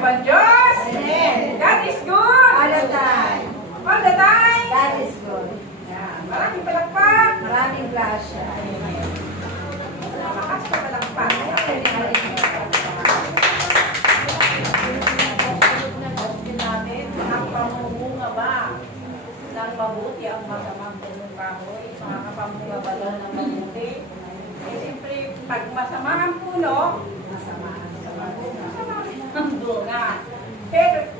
po ang Diyos. God is good. All the time. All the time. God is good. Yan. Maraming palakpak. Maraming grasya. Malakas pa palakpak. Ang pamumunga ba ng mabuti ang masamang punong kahoy? Makakapamunga ba daw ng mabuti? Eh, siyempre, pag masama ang puno, masama ang bunga.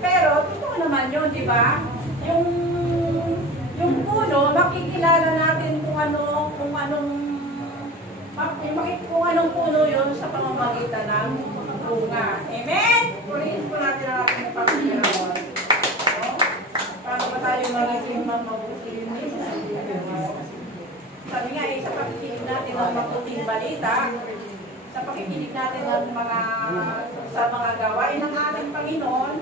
Pero, totoo naman yun, di ba? Yung puno, makikilala natin kung anong puno yun sa pamamagitan ng bunga. Amen? Purihin po natin ang ating Panginoon. Para ba tayo magiging mabuti? Sabi nga, sa pakikinig natin ng mabuting balita, sa pakikinig natin ng sa mga gawain ng ating Panginoon,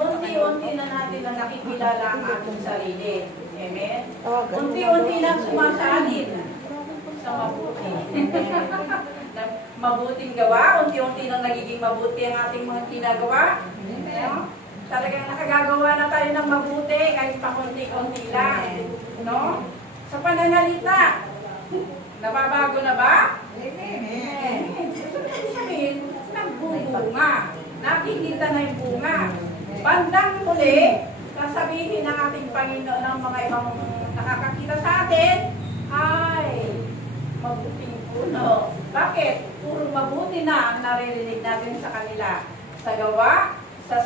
unti-unti na natin na nakikilala ang ating sarili. Amen? Unti-unti na sumasalin sa mabuti. Mabuting gawa, unti-unti na nagiging mabuti ang ating mga ginagawa. Talagang nakagagawa na tayo ng mabuti kahit pakunti-kunti lang. No? Sa pananalita, nababago na ba? Amen. Sabihin, nagbubunga. Nakikita na yung bunga. Bandang muli, sasabihin ng ating Panginoon ng mga ibang nakakakita sa atin, ay, mabuting puno. Bakit? Puro mabuti na ang naririnig natin sa kanila. Sa gawa, sa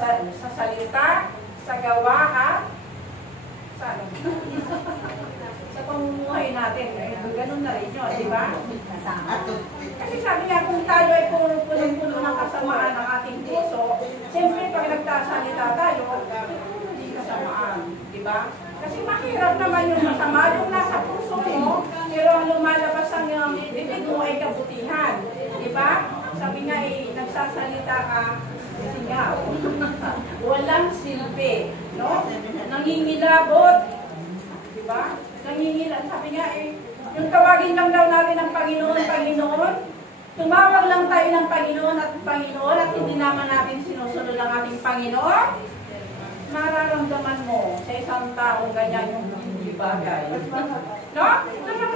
salita, sa gawa at sa pamumuhay natin. Ganun na rin yun, di ba? Kasi sabi nga, kung tayo ay puno ng kasamaan ng ating puso, siyempre pag nagtasalita tayo, hindi kasamaan, di ba? Kasi mahirap naman yung masama, yung nasa puso mo, pero ang lumalabas ang bibig mo ay kabutihan, di ba? Sabi nga, nagsasalita ka, sigaw. Walang silbi, no? Nangingilabot, di ba? Nangingilabot. Sabi nga, yung tawagin lang daw natin ng Panginoon, Panginoon, tumawag lang tayo ng Panginoon at hindi naman natin sinusunod ang ating Panginoon, mararamdaman mo sa isang taong ganyan yung hindi bagay. No?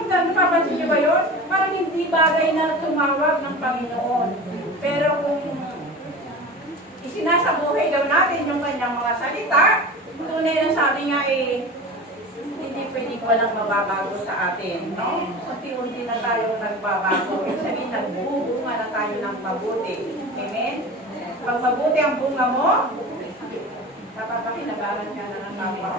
Napapansin niyo ba yun? Parang hindi bagay na tumawag ng Panginoon. Pero kung isinasabuhay daw natin yung kanyang mga salita, tunay na sabi nga hindi pwedeng walang mababago sa atin. No? Unti-unti na tayo nagbabago. Ibig sabihin, nagbubunga na tayo ng mabuti. Amen? Pag mabuti ang bunga mo, papapakinabangan ka na ng kapwa.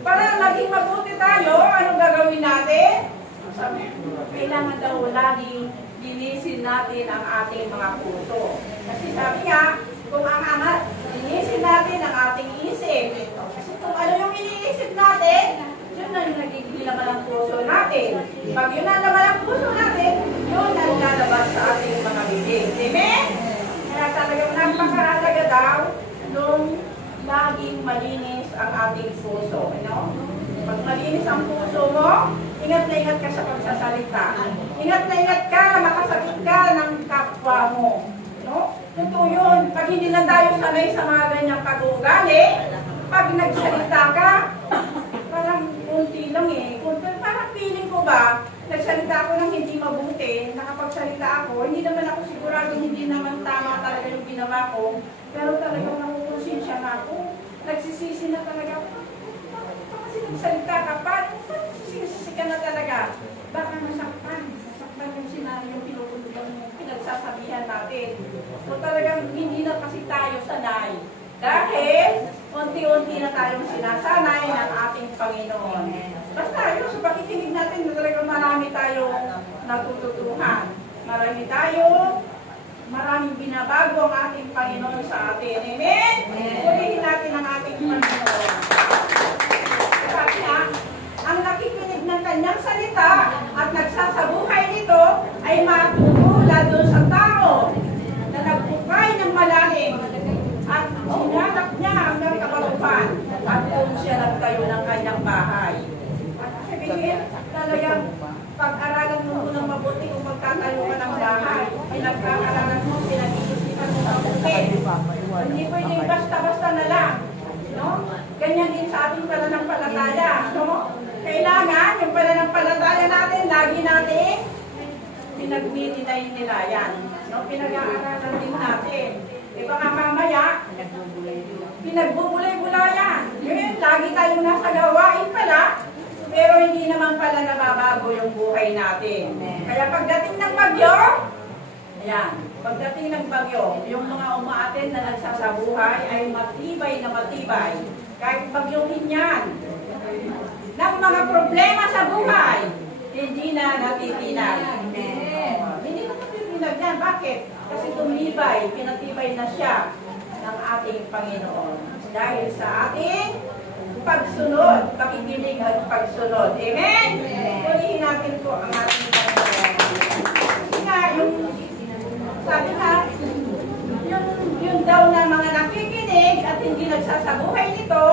Para maging mabuti tayo, anong gagawin natin? Sabi, kailangan daw lagi linisin natin ang ating mga puso. Kasi sabi nga, kung linisin natin ang ating isip. Kasi kung ano yung iniisip natin, yun na yung nagiging laman ng puso natin. Pag yun ang laman ng puso natin, yun ang lalabas sa ating mga bibig. Amen? Kaya talagang napakahalaga daw nung laging malinis ang ating puso. Ano? Pag malinis ang puso mo, ingat na ingat ka sa pagsasalita. Ingat na ingat ka na makasagot ka ng kapwa mo. No? Totoo yun. Pag hindi na tayo sanay sa mga ganyang pag-uugali, pag nagsalita ka, parang kunti lang parang feeling ko ba, nagsalita ako ng hindi mabuti, nakapagsalita ako, hindi naman ako sigurado, hindi naman tama talaga yung ginawa ko, pero talagang nakukonsensya na ako, nagsisisi na talaga ako, kasi nagsalita ka pa, nagsisisi ka na talaga, baka nasaktan yung pinupulutan mo, pinagsasabihan natin. So talagang hindi na kasi tayo sanay. Dahil, unti-unti na tayong sinasanay ng ating Panginoon. Basta yun, sa pakikinig natin, talagang marami tayong natututuhan. Maraming binabago ang ating Panginoon sa atin. Amen? Purihin natin ang ating Panginoon. Sabi nga, ang nakikinig ng kanyang salita at nagsasabuhay nito ay matutulad doon sa tao na nagpukay ng malalim at sinanap niya hanggang kabalupan at kung siya nagtayo ng kanyang bahay. At sabihin, talagang pag-aralan mo ng mabuti kung magtatayo ka ng pinagkakalanan mo, pinag-iisipan mo mabuti. Hindi pwede basta-basta na lang. No? Ganyan din sa ating pananampalataya. No? Kailangan yung pananampalataya natin, lagi natin pinag-ninilayan. No? Pinag-aaralan din natin. E baka mamaya, pinagbubulay-bulayan. Yun, lagi tayong nasa gawain pala, pero hindi naman pala nababago yung buhay natin. Kaya pagdating ng bagyo, ayan, pagdating ng bagyo, yung mga umaaten na nagsasabuhay ay matibay na matibay. Kahit bagyuhin yan. Ng mga problema sa buhay, hindi na natitinag. Hindi na natitinag yan. Bakit? Kasi tumibay, pinatibay na siya ng ating Panginoon. Dahil sa ating pagsunod, pakikinig at pagsunod. Amen? Ulihin natin po ang ating Panginoon. Kasi nga, sabi nga, yung daw na mga nakikinig at hindi nagsasabuhay nito,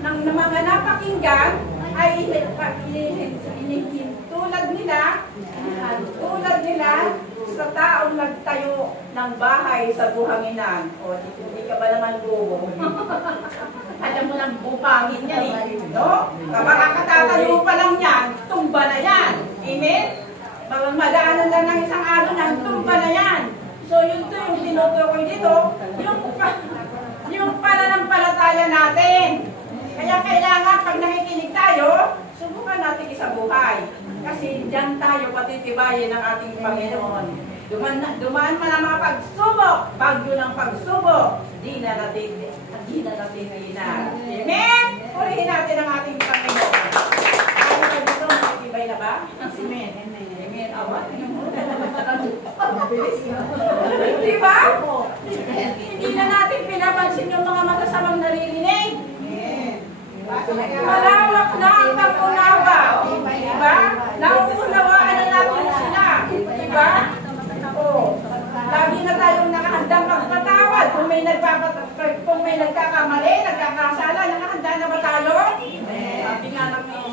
ng mga napakinggan, ay tulad nila sa taong nagtayo ng bahay sa buhanginan. O, hindi ka ba naman buho? Alam mo lang bupangin yan eh. No? Kapag kakatatayo pa lang yan, tumba na yan. Amen? Madaanan lang ng isang araw ng tumba na yan. So, yun to yung tinutukoy dito, yung pananampalataya natin. Kaya kailangan, pag nakikinig tayo, subukan natin isabuhay. Kasi diyan tayo patitibayin ng ating Panginoon. Dumaan man ang mga pagsubok, bagyo ng pagsubok, di na natin hina. Amen? Purihin natin ang ating Panginoon. Ano ka dito, matitibay na ba? Amen. Amen. Awa. Diba? Hindi na natin pinapansin yung mga matasamang naririnig. Malawak na ang pag-unawa. Diba? Nauunawaan na natin sila. Diba? O, lagi na tayong nakahandang magpatawad. Kung may nagkakamali, nagkakasala, nakahanda na ba tayo?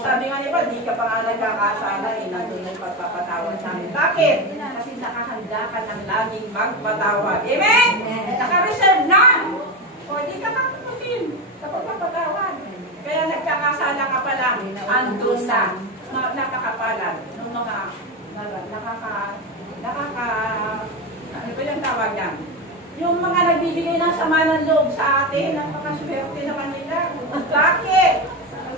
Sabi nga niba, di ka pa nga nagkakasala, nandun ang pagpapatawad namin. Bakit? Kasi nakahanda ka ng laging magpatawad. Amen? Naka-reserve na. O, di ka makakutin sa pagpapatawad. Kaya nagkakasala ka pa lang, andun na, nakakapalan ng mga ano ba yung tawag yan? Yung mga nagbibigay ng sama ng loob sa atin, napakaswerte naman nila. Bakit?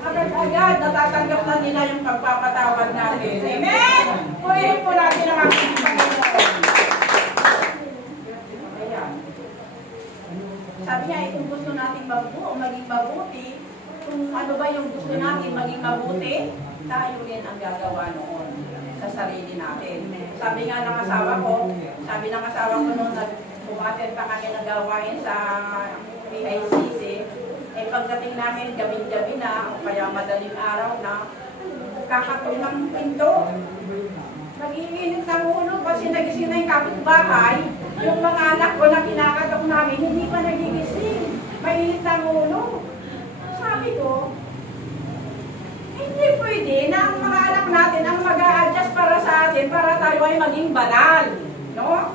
Agad-agad, natatanggap na nila yung pagpapatawad natin. Amen? Purihin po natin ang ating Panginoon. Ayan. Sabi niya, kung gusto natin maging mabuti, kung ano ba yung gusto natin maging mabuti, tayo rin ang gagawa noon sa sarili natin. Sabi nga ng asawa ko noon, bumatin pa kami ng gawain sa PICC, pagdating namin gabi-gabi na, o kaya madaling araw na, kakatong ng pinto. Nag-iinit ng ulo kasi nagising na yung kapitbahay, yung mga anak ko na kinakatok namin, hindi pa nagigising. Mainit ng ulo. Sabi ko, hindi pwede na ang mga anak natin ang mag-a-adjust para sa atin para tayo ay maging banal. No?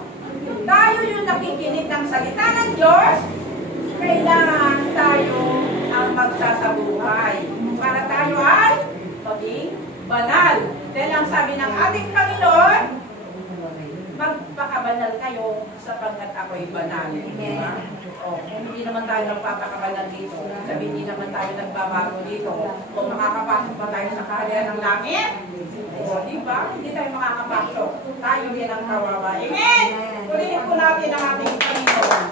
Tayo yung nakikinig ng salita ng Diyos, kailangan tayo ang magsasabuhay para tayo ay maging banal. Dahil ang sabi ng ating Panginoon, magpakabanal kayo sapagkat ako'y banal. Diba? O, kung hindi naman tayo nagpapakabanal dito, sabi hindi naman tayo nagbabago dito, kung makakapasok pa tayo sa kaharian ng langit, o, diba? Hindi tayo makakapasok. Tayo din ang kawawa. Amen! Ulitin po natin ang ating Panginoon.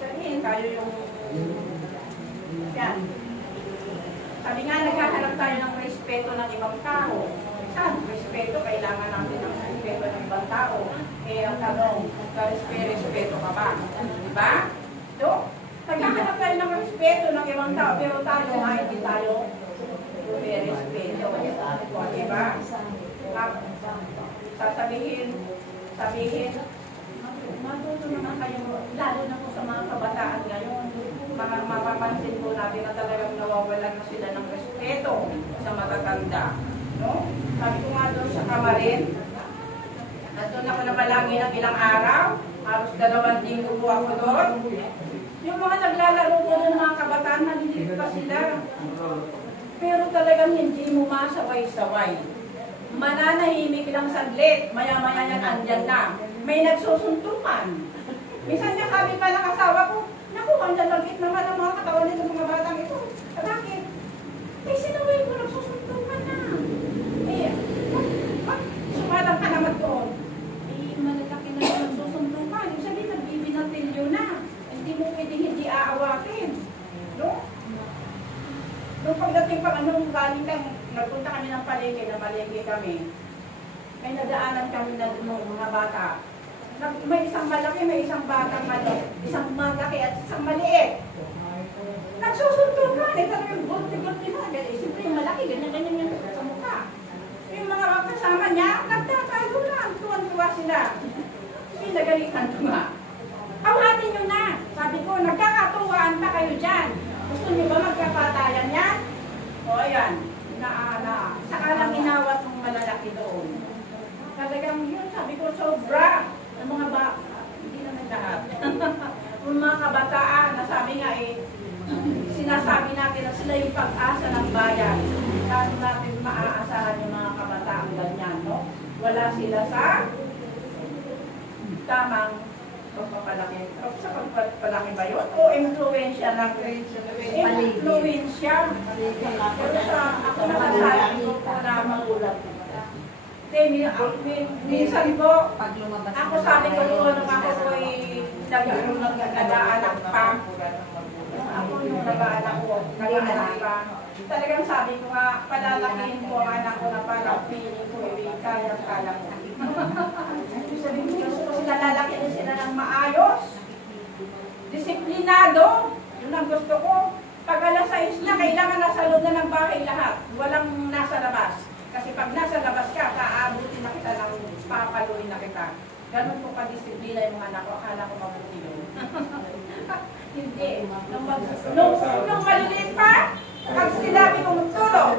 Sabihin tayo yung yan. Sabi nga, naghahanap tayo ng respeto ng ibang tao. Saan? Respeto, kailangan natin ng respeto ng ibang tao. Ang tanong, respeto ka ba? Diba? So, naghahanap tayo ng respeto ng ibang tao, pero tayo ay hindi tayo respeto. Diba? Sabihin, matuto naman kayo, lalo na po sa mga kabataan ngayon. mapapansin po natin na talagang nawawalan na sila ng respeto sa matatanda. No? Sabi ko nga doon sa kamarin, nandun ako na palagi ng ilang araw, halos 2 linggo po ako doon. Yung mga naglalaro ko doon, mga kabataan, nalilip pa sila. Pero talagang hindi mo masaway-saway. Mananahimik lang saglit, maya-maya yan andyan na. May nagsusuntukan. Minsan niya sabi pa ng asawa ko, naku, ang lalagit naman ang mga katawan nito mga batang ito. Bakit? Eh, sinaway ko, nagsusuntukan na. Eh, sumalang ka naman doon. Eh, malalaki na yung nagsusuntukan. Yung sabi, nagbibinatilyo na. Hindi mo pwedeng hindi aawatin. No? Nung pagdating pa, galing kang, nagpunta kami ng palengke, na palengke kami. May nadaanan kami na mga bata. May isang malaki, may isang batang maliit. Isang malaki at isang maliit. Nagsusuntukan. Eh, talagang bunti-bunti na. Siyempre yung malaki, ganyan-ganyan yung sa mukha. Yung mga kasama niya, nagtatalo lang. Tuwan-tuwa sila. Pinagalitan ko nga. Awatin nyo na. Sabi ko, nagkakatuwaan pa kayo dyan. Gusto nyo ba magkapatayan yan? O, ayan. Saka lang inawat ng malalaki doon. Talagang yun, sabi ko, sobra. Ang mga hindi naman lahat. Yung mga kabataan, nasabi nga sinasabi natin na sila yung pag-asa ng bayan. Lalo natin maaasahan yung mga kabataan ganyan, no? Wala sila sa tamang pagpapalaki. Sa pagpapalaki ba yun? O influensya ng influensya. Pero sa ako nakasabi ko na magulat. Minsan po, ako sabi ko nung ako po'y nag-aanak pa. Ako yung nag-aanak pa. Talagang sabi ko nga, palalakihin ko ang anak ko na parang feeling ko, kaya-kaya ko. Sabi ko, gusto ko sila lalakihin sila ng maayos. Disiplinado. Yun ang gusto ko. Pag alas 6 na, kailangan nasa loob na ng bahay lahat. Walang nasa labas. Kasi pag nasa labas ka, paaabutin na kita ng papaluin na kita. Ganun po ka-disiplina yung mga anak ko. Akala ko mabuti yun. Hindi. Nung maliliit pa, pag sinabi ko magtulog,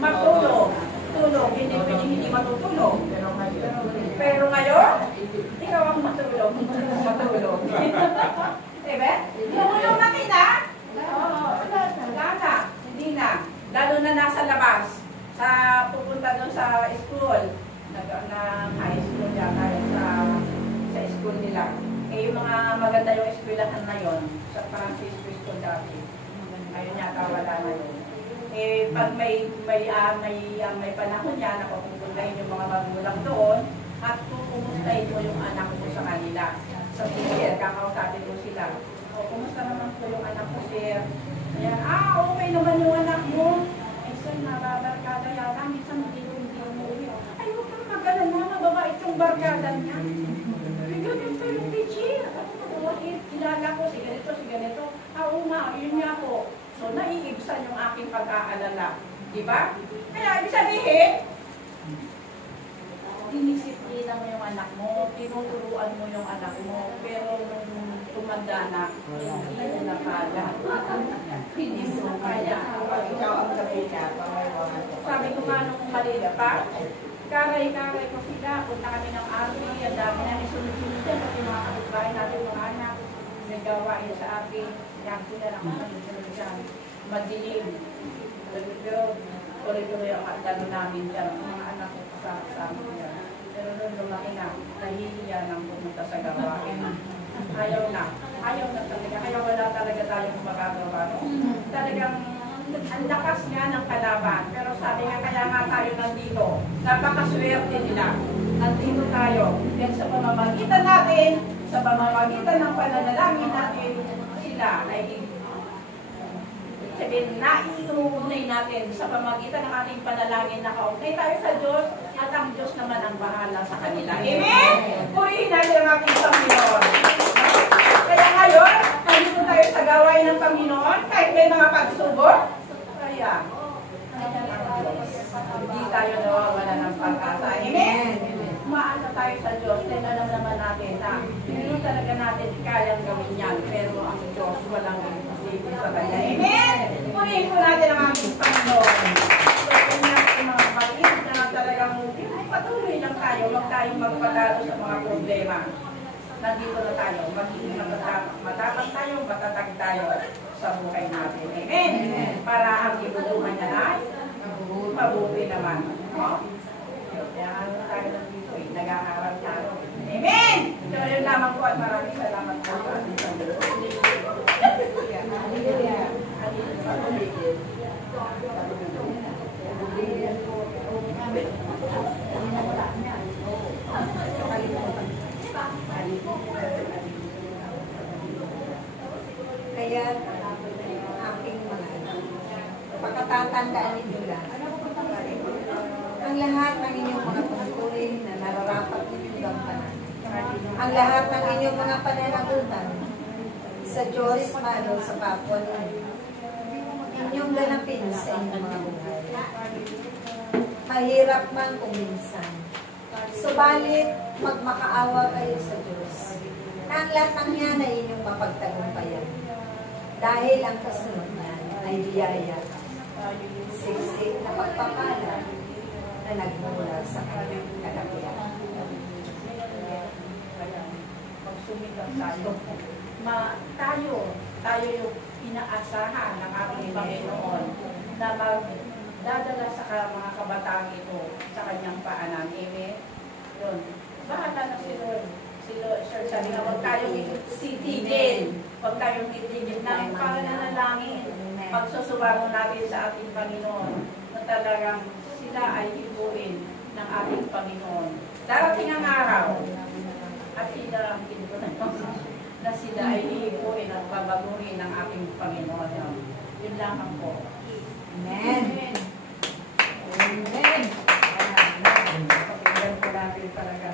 magtulog. Tulog. Hindi matutulog. Pero ngayon, ikaw ang matulog. Matulog. Diba? Nung lumaki na, wala na. Hindi na. Lalo na nasa labas. Pupunta doon sa school, ng high school niya, kahit sa school nila. Eh, yung mga maganda yung eskwelahan na yun, sa Francisco School dati. Ngayon yata wala na yun. Eh, pag may panahon niya, napapupuntahin yung mga magulang doon, at kumustahin mo yung anak mo sa kanila. Sa sir, kakausapin mo sila. O, kumusta naman po yung anak ko, sir? Ayan, okay naman yung anak mo. Nababarkada yata, minsan hindi umuwi. Ay, huwag kang mag-alala, mababait yung barkada niya. Ganyan pa yung teacher. Kilala ko, si ganito. Oo nga, yun nga po. So, naiibsan yung aking pag-aalala. Diba? Kaya, ibig sabihin, dinisiplina mo yung anak mo, tinuturuan mo yung anak mo, pero nung tumanda na, hindi mo na kaya. Hindi mo na kaya. Ikaw ang kapita. Sabi ko nga nung malila pa, karay-karay ko sila, punta kami ng army, ang dami na nisunod-sunod yan, pati mga kapitbahay natin, mga anak, may gawain sa akin, yan sila na kasunod dyan, madilim. Pero tuloy-tuloy ang dalo namin dyan, mga anak ko kasama ko yan. Pero nung lumaki na, nahihiya nang pumunta sa gawain. Ayaw na talaga, kaya wala talaga tayong magagawa. No? Talagang ang lakas nga ng kalaban. Pero sabi nga, kaya nga tayo nandito. Napakaswerte nila. Nandito tayo. Yan sa pamamagitan natin, sa pamamagitan ng pananalangin natin, sila ay sabihin, naiuunay natin sa pamagitan ng ating panalangin na kaugnay tayo sa Diyos at ang Diyos naman ang bahala sa kanila. Amen? Purihin natin ang ating Panginoon. Kaya ngayon, nandito tayo sa gawain ng Panginoon, kahit may mga pagsubok, kaya hindi tayo nawawala ng pag-asa. Amen? Umaasa tayo sa Diyos, then alam naman natin na hindi talaga natin kayang gawin yan, pero ang Diyos walang Pabuhin po natin ang ating Panginoon. So, kung natin mga kapatid na talagang patuloy lang tayo, huwag tayong magpatalo sa mga problema. Nandito na tayo, magiging matapang tayo, matatag tayo sa buhay natin. Amen? Para ang ibubuhan niya ay mabuti naman. No? Kaya ano tayo nandito eh, nag-aaral tayo. Amen! So, yun lamang po at maraming salamat po sa ating Panginoon. Hallelujah. Kaya, aking mga pagkatatandaan ninyo lang, ang lahat ng inyong mga pagkukulin na nararapat ninyong gampanan, ang lahat ng inyong mga pananagutan sa Diyos malo sa kapwa ninyo, inyong ganapin sa inyong mga buhay. Mahirap man kung minsan, subalit magmakaawa kayo sa Diyos na ang lahat ng yan ay inyong mapagtagumpayan. Dahil ang kasunod niyan ay biyaya, siksik na pagpapala na nagmula sa kanyang kalakihan. Magsumigaw tayo. Tayo yung inaasahan ng ating Panginoon na magdadala sa mga kabataan ito sa kanyang paanan. Amen? Yun. Bahala na si Lord. Sir, sabi nga, huwag tayong titigil. Huwag tayong titigil ng pananalangin. Pagsusubaron natin sa ating Panginoon na talagang sila ay hibuin ng ating Panginoon. Darating ang araw at idarating ko na sila ay hibuin at babaguhin ng ating Panginoon. Yun lamang po. Amen. Amen. Pakinggan po natin talaga